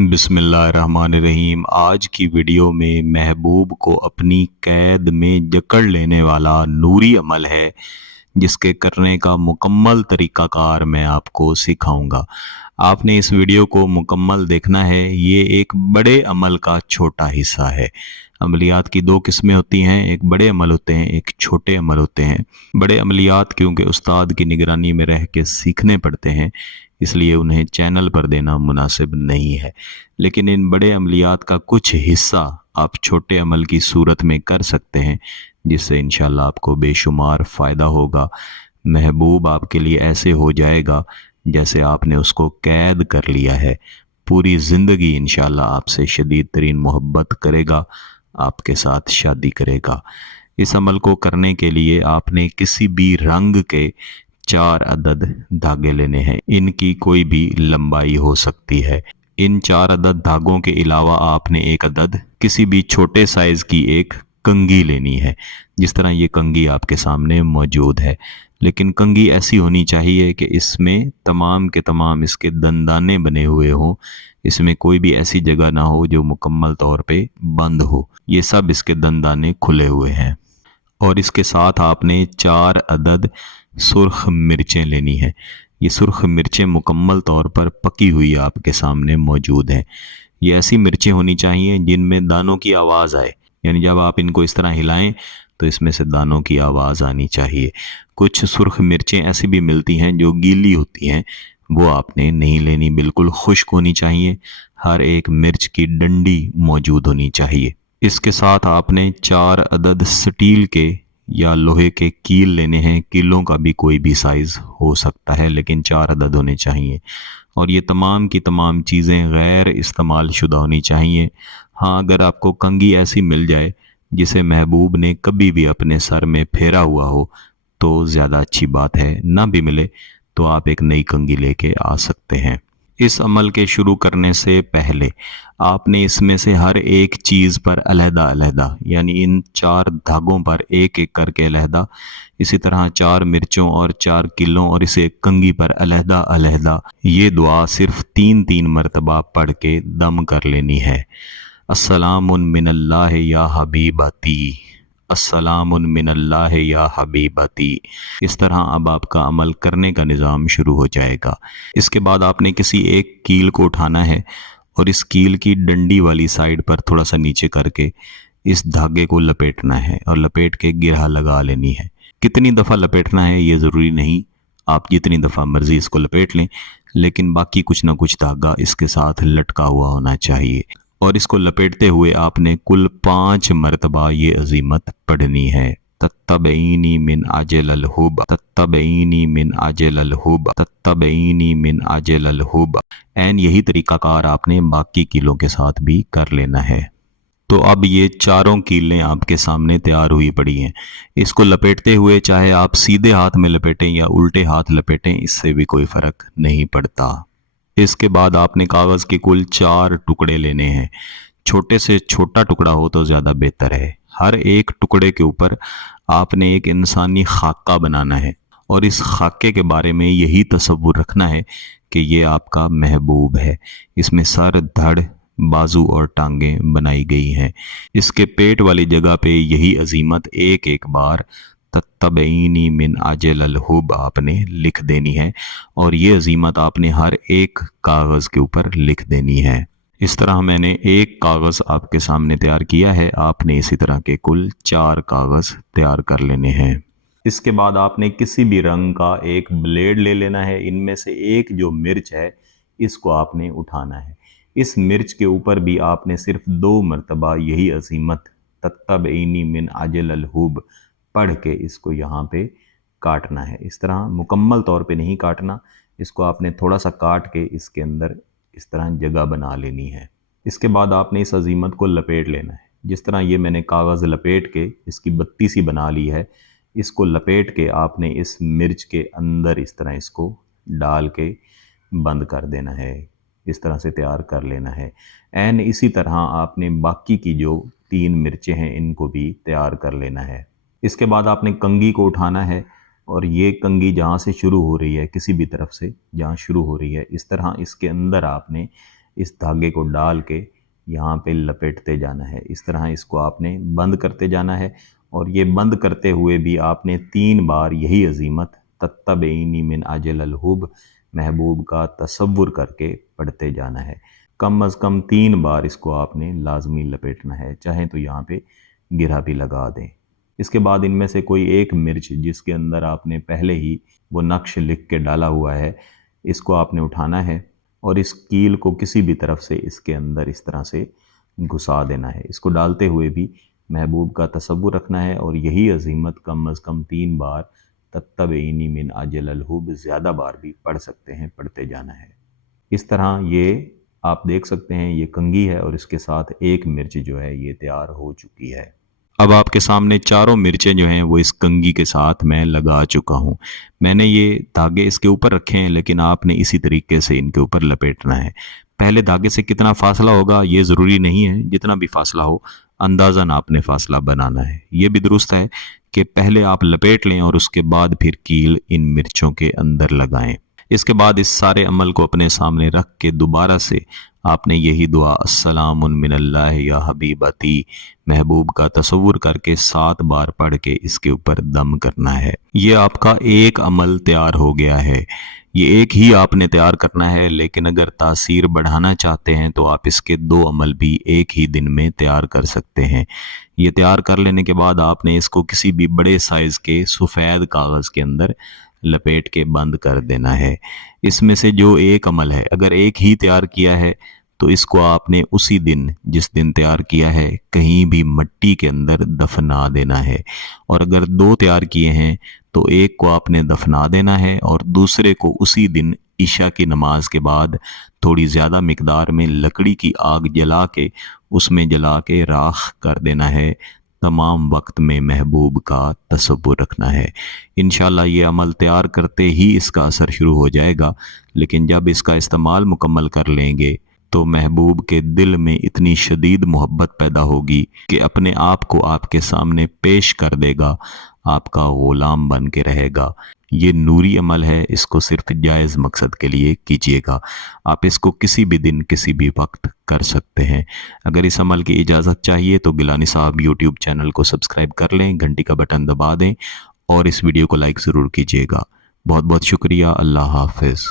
बिस्मिल्लाहिर्रहमानिर्रहीम। आज की वीडियो में महबूब को अपनी कैद में जकड़ लेने वाला नूरी अमल है, जिसके करने का मुकम्मल तरीक़ाकार मैं आपको सिखाऊंगा। आपने इस वीडियो को मुकम्मल देखना है। ये एक बड़े अमल का छोटा हिस्सा है। अमलियात की दो किस्में होती हैं, एक बड़े अमल होते हैं, एक छोटे अमल होते हैं। बड़े अमलियात क्योंकि उस्ताद की निगरानी में रह के सीखने पड़ते हैं, इसलिए उन्हें चैनल पर देना मुनासिब नहीं है। लेकिन इन बड़े अमलियात का कुछ हिस्सा आप छोटे अमल की सूरत में कर सकते हैं, जिससे इंशाल्लाह आपको बेशुमार फ़ायदा होगा। महबूब आपके लिए ऐसे हो जाएगा जैसे आपने उसको कैद कर लिया है। पूरी ज़िंदगी इंशाल्लाह आपसे शदीद तरीन मोहब्बत करेगा, आपके साथ शादी करेगा। इस अमल को करने के लिए आपने किसी भी रंग के 4 अदद धागे लेने हैं। इनकी कोई भी लंबाई हो सकती है। इन 4 अदद धागों के अलावा आपने एक अदद किसी भी छोटे साइज की एक कंघी लेनी है, जिस तरह ये कंघी आपके सामने मौजूद है। लेकिन कंघी ऐसी होनी चाहिए कि इसमें तमाम के तमाम इसके दंदाने बने हुए हों। इसमें कोई भी ऐसी जगह ना हो जो मुकम्मल तौर पे बंद हो। ये सब इसके दंदाने खुले हुए हैं। और इसके साथ आपने 4 अदद सुर्ख मिर्चें लेनी है। ये सुर्ख मिर्चें मुकम्मल तौर पर पकी हुई आपके सामने मौजूद हैं। ये ऐसी मिर्चें होनी चाहिए जिनमें दानों की आवाज़ आए, यानी जब आप इनको इस तरह हिलाएं तो इसमें से दानों की आवाज़ आनी चाहिए। कुछ सुर्ख मिर्चें ऐसी भी मिलती हैं जो गीली होती हैं, वो आपने नहीं लेनी। बिल्कुल खुश्क होनी चाहिए। हर एक मिर्च की डंडी मौजूद होनी चाहिए। इसके साथ आपने 4 अदद स्टील के या लोहे के कील लेने हैं। कीलों का भी कोई भी साइज़ हो सकता है, लेकिन 4 अदद होने चाहिए। और ये तमाम की तमाम चीज़ें गैर इस्तेमाल शुदा होनी चाहिए। हाँ, अगर आपको कंघी ऐसी मिल जाए जिसे महबूब ने कभी भी अपने सर में फेरा हुआ हो तो ज़्यादा अच्छी बात है। ना भी मिले तो आप एक नई कंघी लेके आ सकते हैं। इस अमल के शुरू करने से पहले आपने इसमें से हर एक चीज़ पर अलहदा-अलहदा, यानी इन 4 धागों पर एक-एक करके अलहदा, इसी तरह 4 मिर्चों और 4 किलों और इसे कंघी पर अलहदा-अलहदा ये दुआ सिर्फ 3-3 मरतबा पढ़ के दम कर लेनी है। अस्सलामुन मिनल्लाह या हबीबती, अस्सलामुन मिनल्लाह या हबीबती। इस तरह अब आपका अमल करने का निज़ाम शुरू हो जाएगा। इसके बाद आपने किसी एक कील को उठाना है और इस कील की डंडी वाली साइड पर थोड़ा सा नीचे करके इस धागे को लपेटना है और लपेट के गिरह लगा लेनी है। कितनी दफ़ा लपेटना है ये ज़रूरी नहीं, आप जितनी दफ़ा मर्ज़ी इसको लपेट लें, लेकिन बाकी कुछ ना कुछ धागा इसके साथ लटका हुआ होना चाहिए। और इसको लपेटते हुए आपने कुल 5 मरतबा ये अजीमत पढ़नी है। तत्तबईनी मिन अजल हुब, तत्तबईनी मिन अजल हुब, तत्तबईनी मिन अजल हुब। एन यही तरीकाकार आपने बाकी कीलों के साथ भी कर लेना है। तो अब ये चारों कीलें आपके सामने तैयार हुई पड़ी हैं। इसको लपेटते हुए चाहे आप सीधे हाथ में लपेटें या उल्टे हाथ लपेटें, इससे भी कोई फ़र्क नहीं पड़ता। इसके बाद आपने कागज़ के कुल 4 टुकड़े लेने हैं। छोटे से छोटा टुकड़ा हो तो ज़्यादा बेहतर है। हर एक टुकड़े के ऊपर आपने एक इंसानी खाका बनाना है और इस खाके के बारे में यही तसव्वुर रखना है कि ये आपका महबूब है। इसमें सर, धड़, बाजू और टांगें बनाई गई हैं। इसके पेट वाली जगह पे यही अजीमत एक एक बार तत्तबईनी मिन अजल हुब आपने लिख देनी है और ये अजीमत आपने हर एक कागज़ के ऊपर लिख देनी है। इस तरह मैंने एक कागज़ आपके सामने तैयार किया है। आपने इसी तरह के कुल 4 कागज़ तैयार कर लेने हैं। इसके बाद आपने किसी भी रंग का एक ब्लेड ले लेना है। इनमें से एक जो मिर्च है इसको आपने उठाना है। इस मिर्च के ऊपर भी आपने सिर्फ 2 मरतबा यही अजीमत तत्तबईनी मिन अजल हुब पढ़ के इसको यहाँ पे काटना है। इस तरह मुकम्मल तौर पे नहीं काटना, इसको आपने थोड़ा सा काट के इसके अंदर इस तरह जगह बना लेनी है। इसके बाद आपने इस अजीमत को लपेट लेना है। जिस तरह ये मैंने कागज़ लपेट के इसकी बत्ती सी बना ली है, इसको लपेट के आपने इस मिर्च के अंदर इस तरह इसको डाल के बंद कर देना है। इस तरह से तैयार कर लेना है। एन इसी तरह आपने बाकी की जो 3 मिर्चें हैं इनको भी तैयार कर लेना है। इसके बाद आपने कंघी को उठाना है और ये कंघी जहाँ से शुरू हो रही है, किसी भी तरफ से जहाँ शुरू हो रही है, इस तरह इसके अंदर आपने इस धागे को डाल के यहाँ पे लपेटते जाना है। इस तरह इसको आपने बंद करते जाना है और ये बंद करते हुए भी आपने 3 बार यही अज़ीमत तत्तबईनी मिन अजल हुब, महबूब का तसव्वुर करके पढ़ते जाना है। कम अज़ कम 3 बार इसको आपने लाजमी लपेटना है, चाहे तो यहाँ पे गिरा भी लगा दें। इसके बाद इनमें से कोई एक मिर्च जिसके अंदर आपने पहले ही वो नक्श लिख के डाला हुआ है, इसको आपने उठाना है और इस कील को किसी भी तरफ से इसके अंदर इस तरह से घुसा देना है। इसको डालते हुए भी महबूब का तसव्वुर रखना है और यही अज़ीमत कम अज़ कम 3 बार तत्तबईनी मिन अजल हुब, ज़्यादा बार भी पढ़ सकते हैं, पढ़ते जाना है। इस तरह ये आप देख सकते हैं ये कंघी है और इसके साथ एक मिर्च जो है ये तैयार हो चुकी है। अब आपके सामने चारों मिर्चें जो हैं वो इस कंघी के साथ मैं लगा चुका हूँ। मैंने ये धागे इसके ऊपर रखे हैं, लेकिन आपने इसी तरीके से इनके ऊपर लपेटना है। पहले धागे से कितना फासला होगा ये ज़रूरी नहीं है, जितना भी फासला हो अंदाज़न आपने फासला बनाना है। ये भी दुरुस्त है कि पहले आप लपेट लें और उसके बाद फिर कील इन मिर्चों के अंदर लगाएं। इसके बाद इस सारे अमल को अपने सामने रख के दोबारा से आपने यही दुआ अस्सलामुन मिनल्लाह या हबीबती, महबूब का तसव्वुर करके 7 बार पढ़ के इसके ऊपर दम करना है। ये आपका एक अमल तैयार हो गया है। ये एक ही आपने तैयार करना है, लेकिन अगर तासीर बढ़ाना चाहते हैं तो आप इसके 2 अमल भी एक ही दिन में तैयार कर सकते हैं। ये तैयार कर लेने के बाद आपने इसको किसी भी बड़े साइज़ के सफ़ेद कागज़ के अंदर लपेट के बंद कर देना है। इसमें से जो एक अमल है, अगर एक ही तैयार किया है तो इसको आपने उसी दिन जिस दिन तैयार किया है कहीं भी मिट्टी के अंदर दफना देना है। और अगर 2 तैयार किए हैं तो एक को आपने दफना देना है और दूसरे को उसी दिन ईशा की नमाज के बाद थोड़ी ज़्यादा मिकदार में लकड़ी की आग जला के उसमें जला के राख कर देना है। तमाम वक्त में महबूब का तसव्वुर रखना है। इंशाल्लाह ये अमल तैयार करते ही इसका असर शुरू हो जाएगा, लेकिन जब इसका इस्तेमाल मुकम्मल कर लेंगे तो महबूब के दिल में इतनी शदीद मोहब्बत पैदा होगी कि अपने आप को आपके सामने पेश कर देगा, आपका ग़ुलाम बन के रहेगा। ये नूरी अमल है, इसको सिर्फ जायज़ मकसद के लिए कीजिएगा। आप इसको किसी भी दिन किसी भी वक्त कर सकते हैं। अगर इस अमल की इजाज़त चाहिए तो गिलानी साहब यूट्यूब चैनल को सब्सक्राइब कर लें, घंटी का बटन दबा दें और इस वीडियो को लाइक ज़रूर कीजिएगा। बहुत बहुत शुक्रिया। अल्लाह हाफ़िज़।